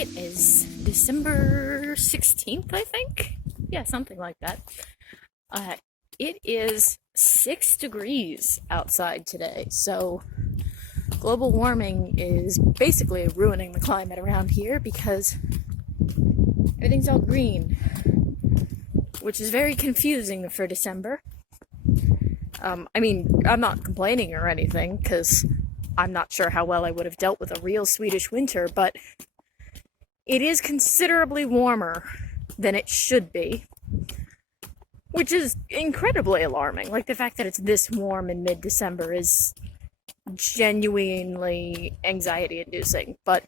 It is December 16th, I think. Yeah, something like that. Uh, it is 6 degrees outside today, so global warming is basically ruining the climate around here because everything's all green, which is very confusing for December. I'm not complaining or anything because I'm not sure how well I would have dealt with a real Swedish winter, but it is considerably warmer than it should be, which is incredibly alarming. Like, the fact that it's this warm in mid-December is genuinely anxiety-inducing, but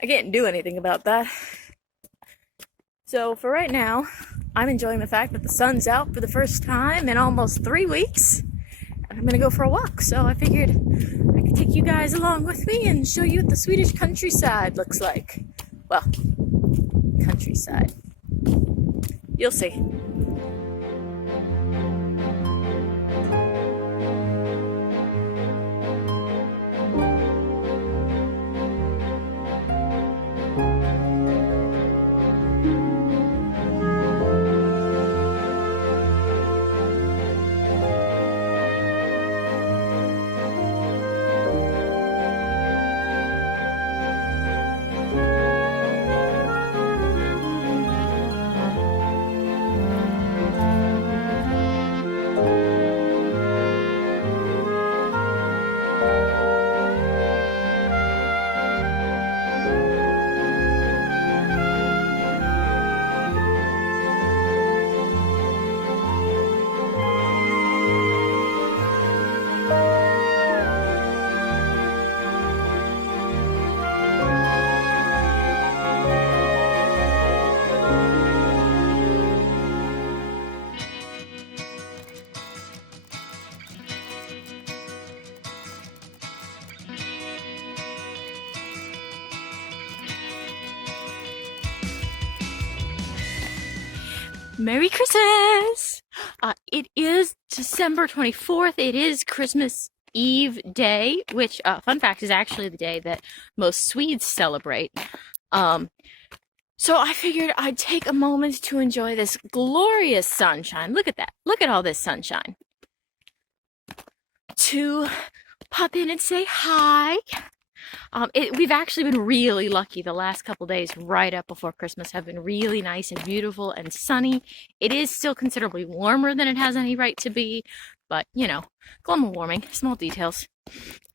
I can't do anything about that. So for right now, I'm enjoying the fact that the sun's out for the first time in almost 3 weeks, and I'm gonna go for a walk. So I figured I could take you guys along with me and show you what the Swedish countryside looks like. Well, countryside. You'll see. Merry Christmas! It is December 24th. It is Christmas Eve day, which, fun fact, is actually the day that most Swedes celebrate. So I figured I'd take a moment to enjoy this glorious sunshine. Look at that. Look at all this sunshine. To pop in and say hi. We've actually been really lucky. The last couple days right up before Christmas have been really nice and beautiful and sunny. It is still considerably warmer than it has any right to be, but, global warming, small details.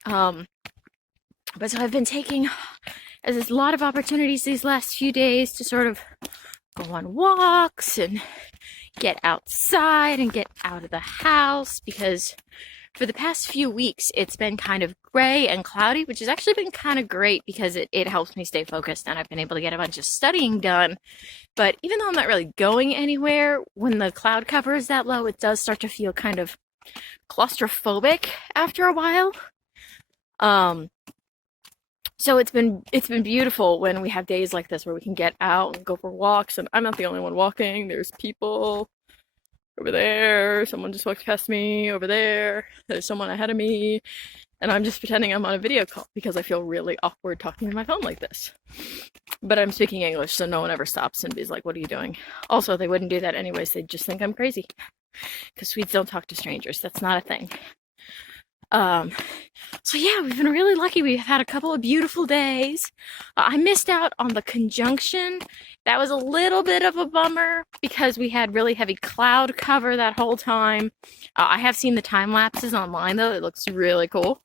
But so I've been taking, as there's a lot of opportunities these last few days to sort of go on walks and get outside and get out of the house, because for the past few weeks, it's been kind of gray and cloudy, which has actually been kind of great because it helps me stay focused, and I've been able to get a bunch of studying done. But even though I'm not really going anywhere, when the cloud cover is that low, it does start to feel kind of claustrophobic after a while. So it's been beautiful when we have days like this where we can get out and go for walks, and I'm not the only one walking. There's people over there, someone just walked past me, over there's someone ahead of me, and I'm just pretending I'm on a video call because I feel really awkward talking to my phone like this. But I'm speaking English, so no one ever stops and is like, what are you doing? Also, they wouldn't do that anyways, they'd just think I'm crazy, because Swedes don't talk to strangers. That's not a thing. So yeah, we've been really lucky. We've had a couple of beautiful days. I missed out on the conjunction. That was a little bit of a bummer because we had really heavy cloud cover that whole time. I have seen the time lapses online though. It looks really cool.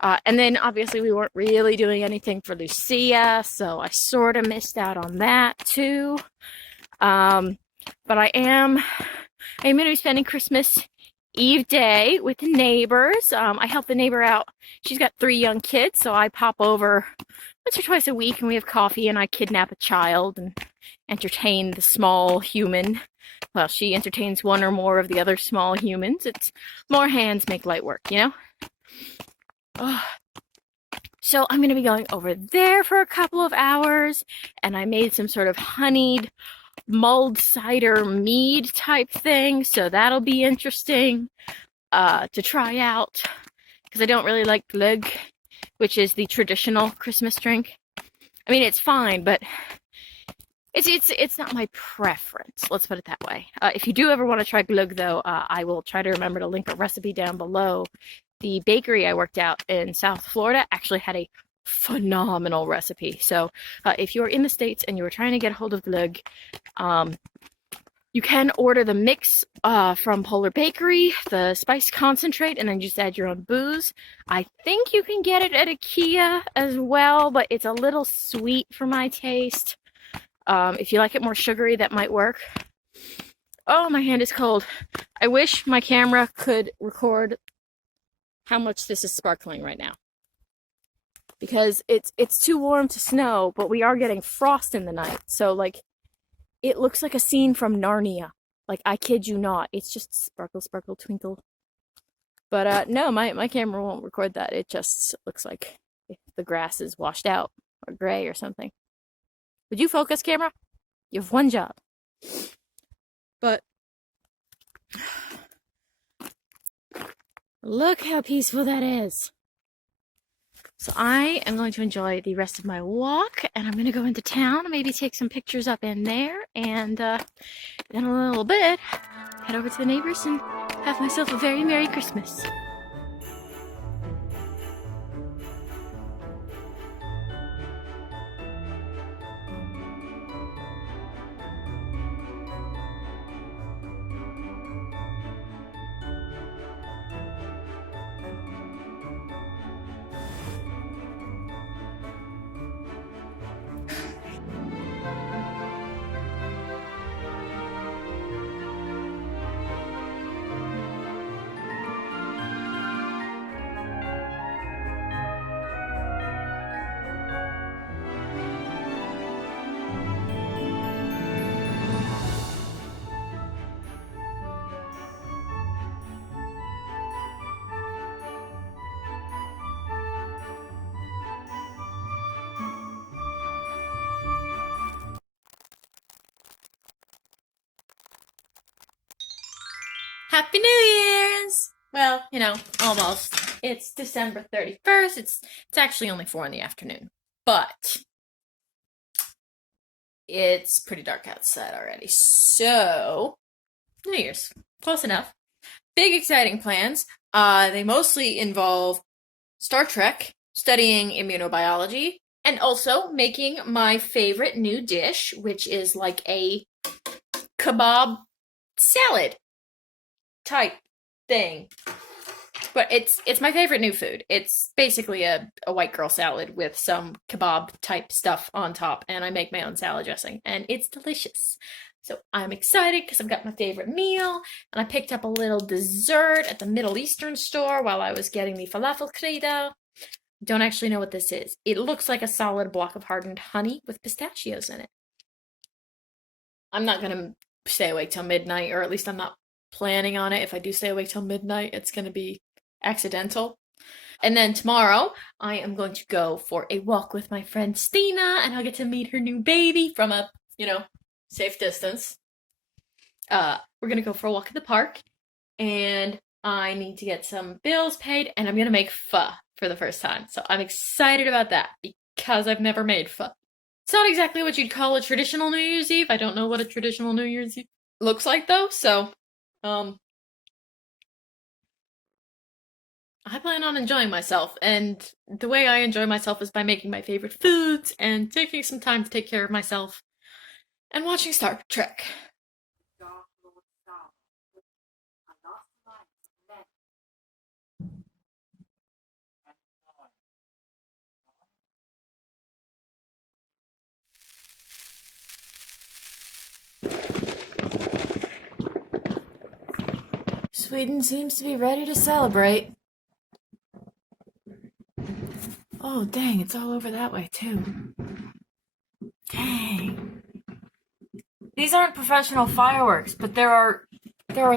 And then obviously we weren't really doing anything for Lucia, so I sort of missed out on that too. But I am going to be spending Christmas Eve day with the neighbors. I help the neighbor out. She's got 3 young kids, so I pop over once or twice a week and we have coffee, and I kidnap a child and entertain the small human. Well, she entertains one or more of the other small humans. It's more hands make light work, So I'm going to be going over there for a couple of hours, and I made some sort of honeyed mulled cider mead type thing, so that'll be interesting to try out, because I don't really like glögg, which is the traditional Christmas drink. I mean, it's fine, but it's not my preference. Let's put it that way. If you do ever want to try glögg, though, I will try to remember to link a recipe down below. The bakery I worked out in South Florida actually had a phenomenal recipe. So if you're in the States and you were trying to get a hold of glögg, you can order the mix from Polar Bakery, the spice concentrate, and then just add your own booze. I think you can get it at IKEA as well, but it's a little sweet for my taste. If you like it more sugary, that might work. Oh, my hand is cold. I wish my camera could record how much this is sparkling right now. Because it's too warm to snow, but we are getting frost in the night. So, like, it looks like a scene from Narnia. Like, I kid you not. It's just sparkle, sparkle, twinkle. But, no, my camera won't record that. It just looks like the grass is washed out or gray or something. Would you focus, camera? You have one job. But look how peaceful that is. So I am going to enjoy the rest of my walk, and I'm going to go into town, maybe take some pictures up in there, and then a little bit, head over to the neighbors and have myself a very Merry Christmas. Happy New Year's! Well, you know, almost. It's December 31st. It's actually only 4 in the afternoon. But it's pretty dark outside already. So, New Year's. Close enough. Big exciting plans. They mostly involve Star Trek, studying immunobiology, and also making my favorite new dish, which is like a kebab salad type thing. But it's my favorite new food. It's basically a white girl salad with some kebab type stuff on top, and I make my own salad dressing, and it's delicious. So I'm excited because I've got my favorite meal, and I picked up a little dessert at the Middle Eastern store while I was getting the falafel credo. Don't actually know what this is. It looks like a solid block of hardened honey with pistachios in it. I'm not gonna stay awake till midnight, or at least I'm not planning on it. If I do stay awake till midnight, it's gonna be accidental. And then tomorrow, I am going to go for a walk with my friend Stina, and I'll get to meet her new baby from a, safe distance. We're gonna go for a walk in the park, and I need to get some bills paid, and I'm gonna make pho for the first time. So I'm excited about that because I've never made pho. It's not exactly what you'd call a traditional New Year's Eve. I don't know what a traditional New Year's Eve looks like though, so I plan on enjoying myself, and the way I enjoy myself is by making my favorite foods and taking some time to take care of myself and watching Star Trek. Sweden seems to be ready to celebrate. Oh, dang, it's all over that way, too. Dang. These aren't professional fireworks, but there are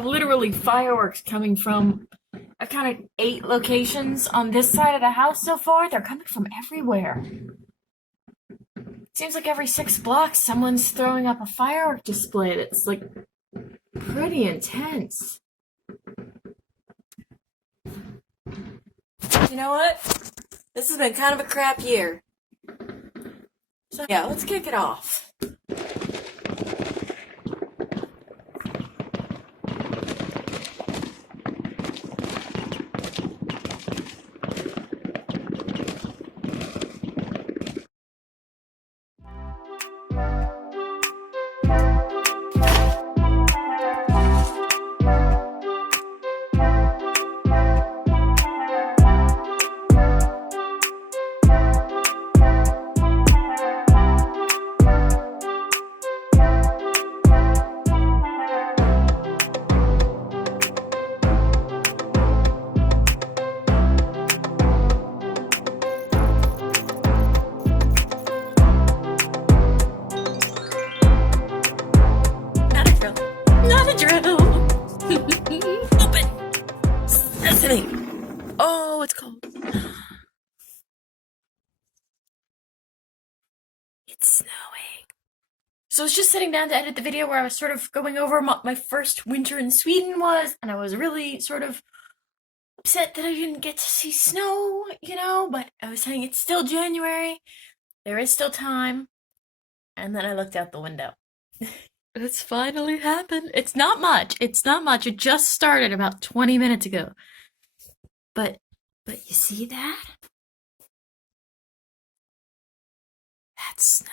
literally fireworks coming from, I've counted 8 locations on this side of the house so far. They're coming from everywhere. It seems like every 6 blocks someone's throwing up a firework display that's, like, pretty intense. You know what? This has been kind of a crap year. So yeah, let's kick it off. Not a drill. Not a drill. Open. Sesame. Oh, it's cold. It's snowing. So I was just sitting down to edit the video where I was sort of going over what my first winter in Sweden was, and I was really sort of upset that I didn't get to see snow, but I was saying it's still January, there is still time, and then I looked out the window. It's finally happened. It's not much. It just started about 20 minutes ago. But you see that? That's snow.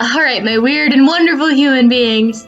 Alright, my weird and wonderful human beings.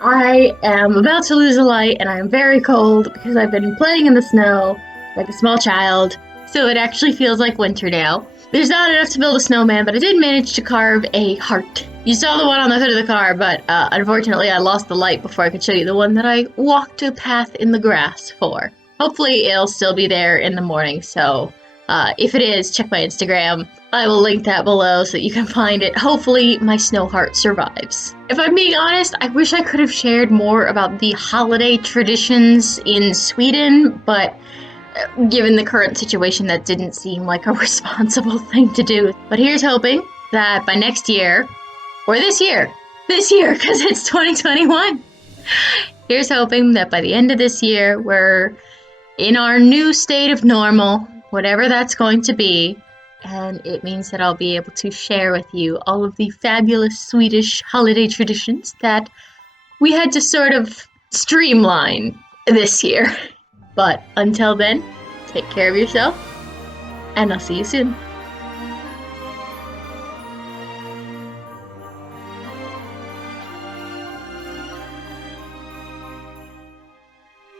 I am about to lose a light and I am very cold because I've been playing in the snow like a small child, so it actually feels like winter now. There's not enough to build a snowman, but I did manage to carve a heart. You saw the one on the hood of the car, but unfortunately I lost the light before I could show you the one that I walked a path in the grass for. Hopefully it'll still be there in the morning, so if it is, check my Instagram. I will link that below so that you can find it. Hopefully my snow heart survives. If I'm being honest, I wish I could have shared more about the holiday traditions in Sweden, but given the current situation, that didn't seem like a responsible thing to do. But here's hoping that by next year, or this year, because it's 2021, here's hoping that by the end of this year, we're in our new state of normal, whatever that's going to be, and it means that I'll be able to share with you all of the fabulous Swedish holiday traditions that we had to sort of streamline this year. But until then, take care of yourself, and I'll see you soon.